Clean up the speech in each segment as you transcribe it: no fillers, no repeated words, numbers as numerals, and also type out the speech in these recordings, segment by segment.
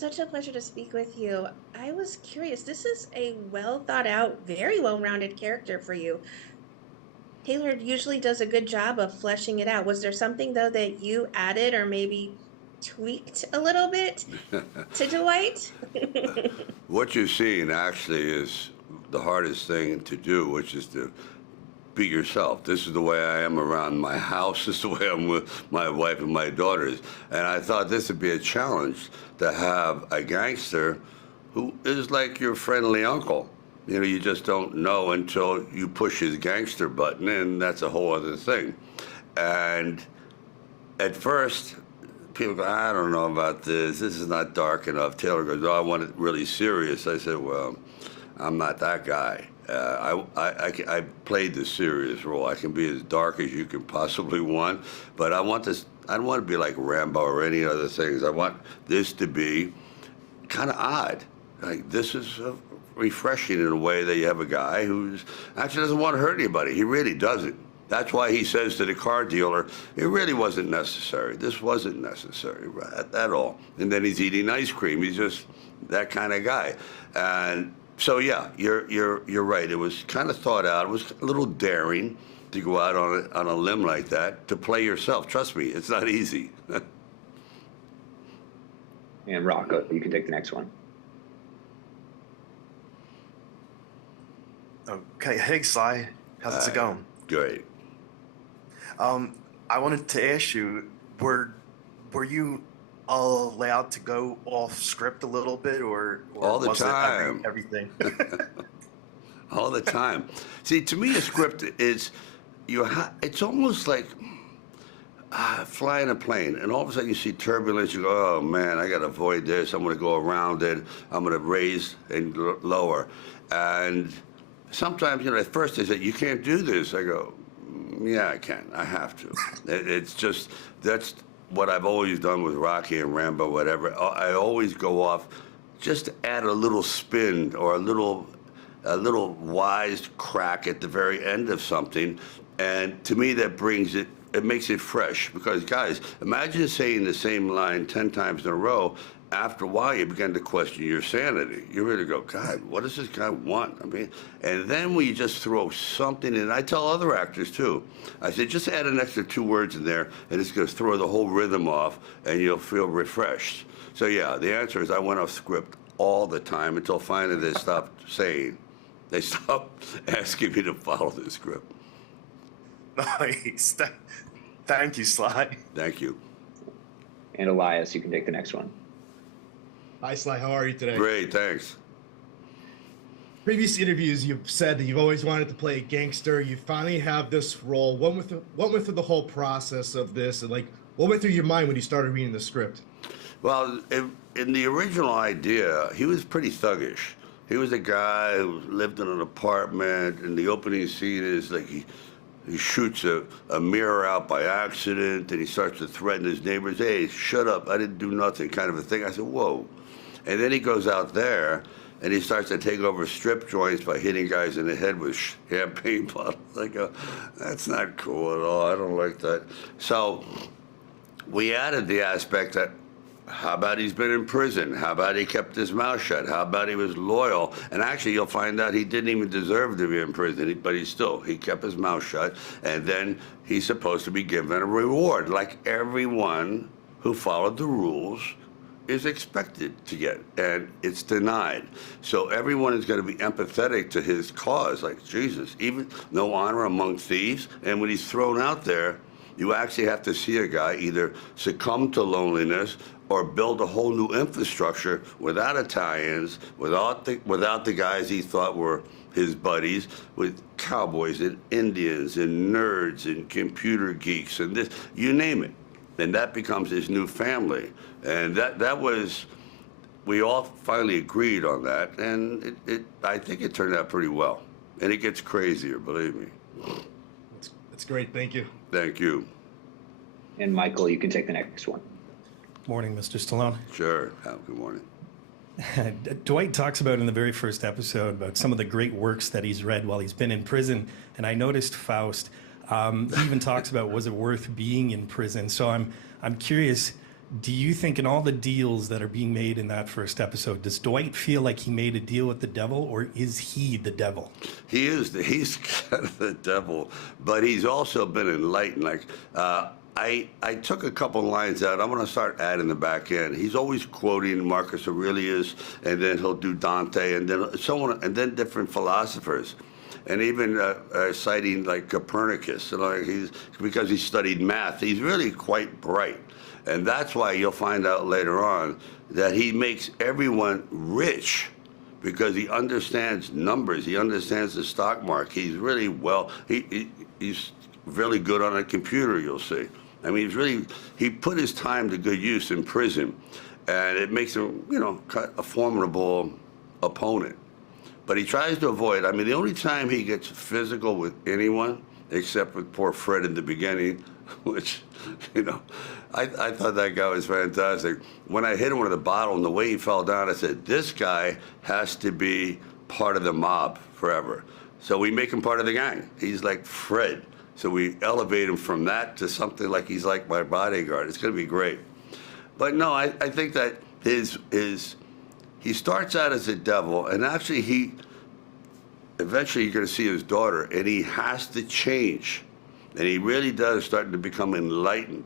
Such a pleasure to speak with you. I was curious. This is a well thought out, very well rounded character for you. Taylor usually does a good job of fleshing it out. Was there something, though, that you added or maybe tweaked a little bit to Dwight? What you're seeing actually is the hardest thing to do, which is to be yourself. This is the way I am around my house. This is the way I'm with my wife and my daughters. And I thought this would be a challenge to have a gangster who is like your friendly uncle. You know, you just don't know until you push his gangster button, and that's a whole other thing. And at first, people go, I don't know about this. This is not dark enough. Taylor goes, oh, I want it really serious. I said, well, I'm not that guy. I played the serious role. I can be as dark as you can possibly want, but I want this. I don't want to be like Rambo or any other things. I want this to be kind of odd. Like this is refreshing in a way that you have a guy who's actually doesn't want to hurt anybody. He really doesn't. That's why he says to the car dealer, it really wasn't necessary. This wasn't necessary at all. And then he's eating ice cream. He's just that kind of guy. And so yeah, you're right. It was kind of thought out. It was a little daring to go out on a limb like that to play yourself. Trust me, it's not easy. And Rocco, you can take the next one. Okay, hey Sly, how's it going? Great. I wanted to ask you, were you allowed to go off script a little bit, or All the was time. it everything? All the time. See, to me, a script is it's almost like flying a plane, and all of a sudden you see turbulence. You go, oh man, I got to avoid this. I'm going to go around it. I'm going to raise and lower. And sometimes, you know, at first they say, you can't do this. I go, yeah, I can. I have to. It's just, that's what I've always done with Rocky and Rambo, whatever. I always go off just to add a little spin or a little wise crack at the very end of something. And to me, that brings it, it makes it fresh. Because, guys, imagine saying the same line 10 times in a row. After a while, you begin to question your sanity. You really go, God, what does this guy want? I mean, and then when you just throw something in, I tell other actors too, I say, just add an extra 2 words in there, and it's going to throw the whole rhythm off, and you'll feel refreshed. So yeah, the answer is I went off script all the time until finally they stopped saying, they stopped asking me to follow the script. Nice. Thank you, Sly. Thank you. And Elias, you can take the next one. Hi, Sly. How are you today? Great, thanks. Previous interviews, you've said that you've always wanted to play a gangster. You finally have this role. What went through the whole process of this, and like, what went through your mind when you started reading the script? Well, in the original idea, he was pretty thuggish. He was a guy who lived in an apartment, and the opening scene is like he shoots a mirror out by accident, and he starts to threaten his neighbors. Hey, shut up! I didn't do nothing, kind of a thing. I said, whoa. And then he goes out there, and he starts to take over strip joints by hitting guys in the head with champagne bottles. I go, that's not cool at all. I don't like that. So we added the aspect that, how about he's been in prison? How about he kept his mouth shut? How about he was loyal? And actually, you'll find out he didn't even deserve to be in prison, but he kept his mouth shut, and then he's supposed to be given a reward, like everyone who followed the rules is expected to get, and it's denied. So everyone is going to be empathetic to his cause, like Jesus, even no honor among thieves. And when he's thrown out there, you actually have to see a guy either succumb to loneliness or build a whole new infrastructure without Italians, without the guys he thought were his buddies, with cowboys and Indians and nerds and computer geeks and this, you name it. And that becomes his new family. And that was, we all finally agreed on that, and I think it turned out pretty well. And it gets crazier, believe me. That's great. Thank you. Thank you. And Michael, you can take the next one. Morning, Mr. Stallone. Sure. Good morning. Dwight talks about in the very first episode about some of the great works that he's read while he's been in prison, and I noticed Faust. He even talks about, was it worth being in prison? So I'm curious, Do you think in all the deals that are being made in that first episode, does Dwight feel like he made a deal with the devil, or is he the devil? He's kind of the devil, but he's also been enlightened. Like, I took a couple lines out. I'm going to start adding the back end. He's always quoting Marcus Aurelius, and then he'll do Dante, and then so on, and then different philosophers. And even citing like Copernicus, because he studied math. He's really quite bright. And that's why you'll find out later on that he makes everyone rich because he understands numbers. He understands the stock market. He's really he's really good on a computer, you'll see. I mean, he put his time to good use in prison, and it makes him, a formidable opponent. But he tries to avoid, I mean, the only time he gets physical with anyone, except with poor Fred in the beginning, which, I thought that guy was fantastic. When I hit him with a bottle and the way he fell down, I said, this guy has to be part of the mob forever. So we make him part of the gang. He's like Fred. So we elevate him from that to something like he's like my bodyguard. It's going to be great. But no, I think that he starts out as a devil, and actually eventually you're going to see his daughter, and he has to change. And he really does start to become enlightened.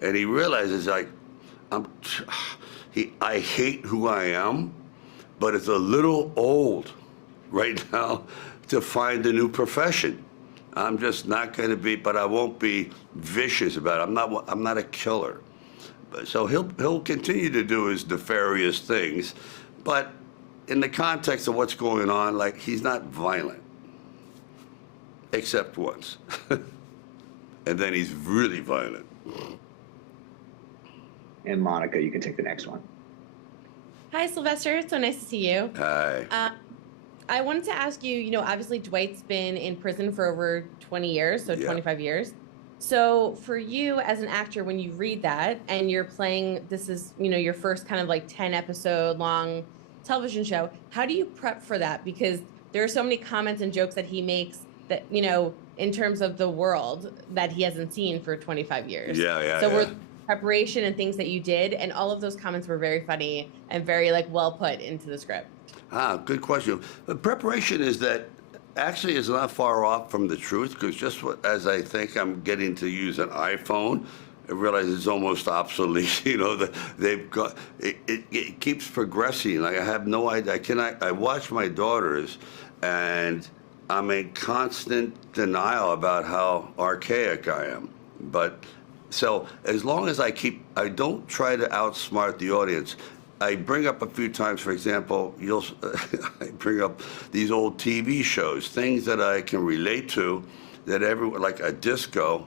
And he realizes, like, I hate who I am, but it's a little old right now to find a new profession. I'm just not going to be, but I won't be vicious about it. I'm not a killer. So he'll continue to do his nefarious things, but in the context of what's going on, like, he's not violent, except once. And then he's really violent. And Monica, you can take the next one. Hi, Sylvester. It's so nice to see you. Hi. I wanted to ask you, obviously Dwight's been in prison for over 20 years, so Yeah. 25 years. So for you as an actor, when you read that and you're playing, this is, your first kind of like 10 episode long television show, how do you prep for that? Because there are so many comments and jokes that he makes that, in terms of the world that he hasn't seen for 25 years. So were preparation and things that you did, and all of those comments were very funny and very well put into the script. Good question. The preparation is not far off from the truth, because as I think I'm getting to use an iPhone, I realize it's almost obsolete. They've got it keeps progressing. Like, I have no idea. I watch my daughters, and I'm in constant denial about how archaic I am. But so as long as I don't try to outsmart the audience. I bring up a few times, for example, I bring up these old TV shows, things that I can relate to, that everyone, like a disco,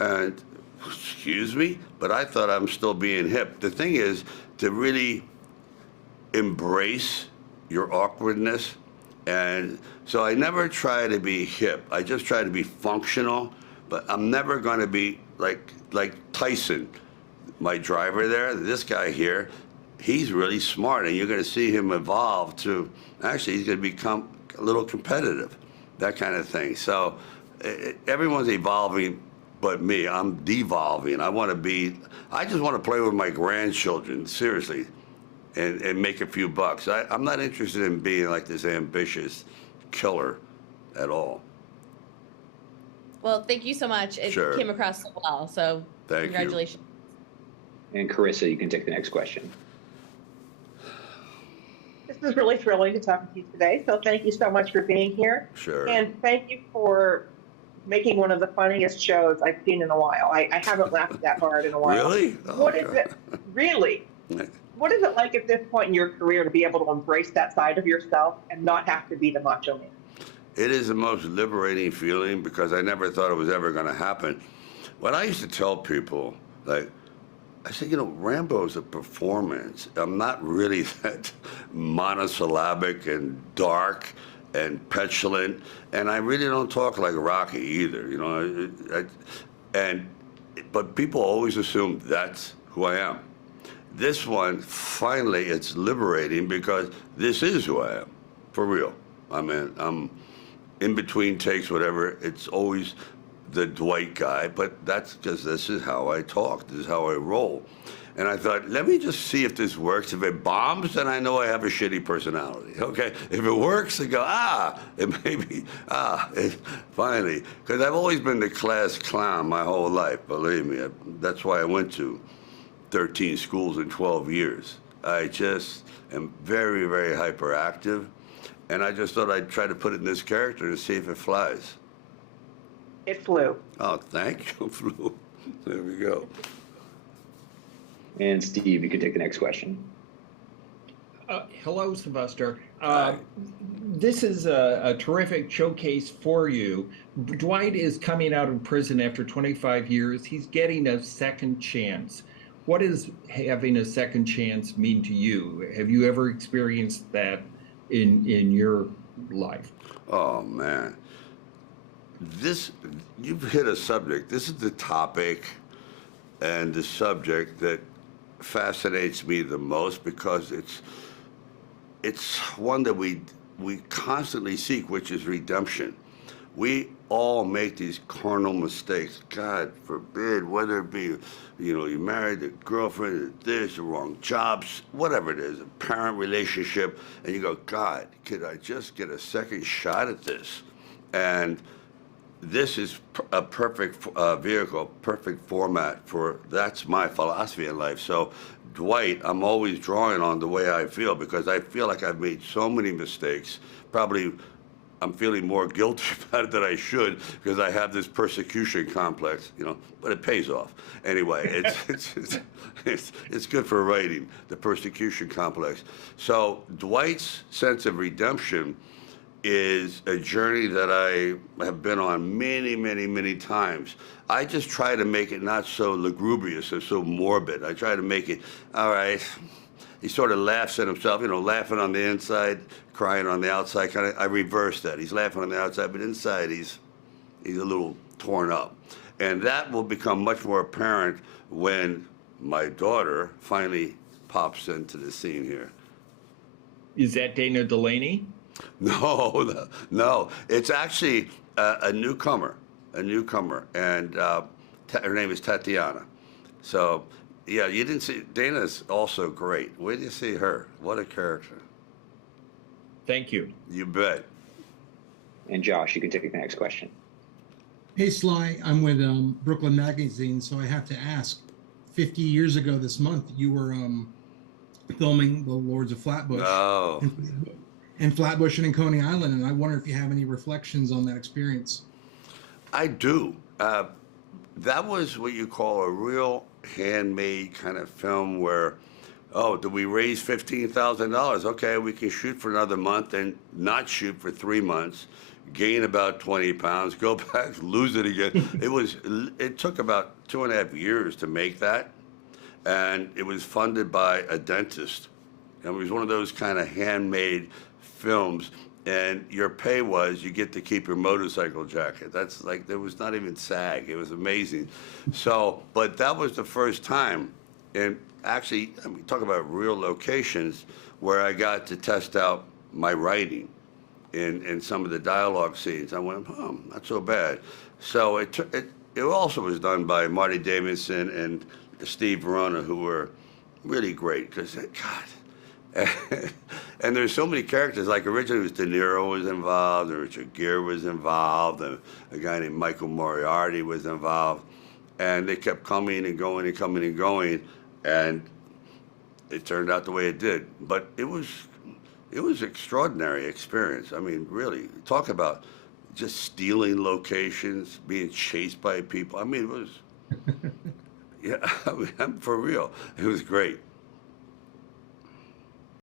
and excuse me, but I thought I'm still being hip. The thing is to really embrace your awkwardness, and so I never try to be hip. I just try to be functional, but I'm never going to be like Tyson, my driver there, this guy here. He's really smart, and you're going to see him evolve to, actually, he's going to become a little competitive, that kind of thing. So everyone's evolving, but me, I'm devolving. I just want to play with my grandchildren, seriously, and make a few bucks. I'm not interested in being like this ambitious killer at all. Well, thank you so much. It Sure. came across so well, so Thank you. congratulations. And Carissa, you can take the next question. This is really thrilling to talk to you today, so thank you so much for being here. Sure. And thank you for making one of the funniest shows I've seen in a while. I haven't laughed that hard in a while. Really? What is it? Really? What is it like at this point in your career to be able to embrace that side of yourself and not have to be the macho man? It is the most liberating feeling, because I never thought it was ever going to happen. What I used to tell people, I said, Rambo's a performance. I'm not really that monosyllabic and dark and petulant, and I really don't talk like Rocky either, but people always assume that's who I am. This one, finally, it's liberating, because this is who I am, for real. I mean, I'm in between takes, whatever. It's always the Dwight guy, but that's because this is how I talk. This is how I roll. And I thought, let me just see if this works. If it bombs, then I know I have a shitty personality. Okay, if it works, I go, it may be, finally. Because I've always been the class clown my whole life, believe me. That's why I went to 13 schools in 12 years. I just am very, very hyperactive. And I just thought I'd try to put it in this character to see if it flies. It flew. Oh, thank you, Flew. There we go. And Steve, you can take the next question. Hello, Sylvester. Hi. This is a terrific showcase for you. Dwight is coming out of prison after 25 years. He's getting a second chance. What does having a second chance mean to you? Have you ever experienced that in your life? Oh, man. You've hit a subject. This is the topic and the subject that fascinates me the most, because it's one that we constantly seek, which is redemption. We all make these carnal mistakes. God forbid, whether it be, you married a girlfriend, this, the wrong jobs, whatever it is, a parent relationship, and you go, God, could I just get a second shot at this? And this is a perfect vehicle, perfect format for, that's my philosophy in life. So Dwight, I'm always drawing on the way I feel, because I feel like I've made so many mistakes. Probably I'm feeling more guilty about it than I should, because I have this persecution complex, but it pays off. Anyway, it's good for writing, the persecution complex. So Dwight's sense of redemption is a journey that I have been on many, many, many times. I just try to make it not so lugubrious or so morbid. I try to make it, all right, he sort of laughs at himself, laughing on the inside, crying on the outside. I reverse that. He's laughing on the outside, but inside he's a little torn up. And that will become much more apparent when my daughter finally pops into the scene here. Is that Dana Delaney? No. It's actually a newcomer, and her name is Tatiana. So, yeah, you didn't see, Dana's also great. Where do you see her? What a character. Thank you. You bet. And Josh, you can take the next question. Hey, Sly, I'm with Brooklyn Magazine, so I have to ask, 50 years ago this month, you were filming The Lords of Flatbush. Oh. In Flatbush and in Coney Island, and I wonder if you have any reflections on that experience. I do. That was what you call a real handmade kind of film where, did we raise $15,000? Okay, we can shoot for another month and not shoot for 3 months, gain about 20 pounds, go back, lose it again. It took about 2.5 years to make that, and it was funded by a dentist. And it was one of those kind of handmade films, and your pay was you get to keep your motorcycle jacket. That's like, there was not even SAG. It was amazing. So, but that was the first time, and actually, talk about real locations where I got to test out my writing in some of the dialogue scenes. I went, not so bad. So it also was done by Marty Davidson and Steve Verona, who were really great, because, God, and there's so many characters. Like originally it was De Niro was involved, and Richard Gere was involved, and a guy named Michael Moriarty was involved, and they kept coming and going and coming and going, and it turned out the way it did. But it was extraordinary experience. I mean, really, talk about just stealing locations, being chased by people. I mean, it was, yeah, for real, it was great.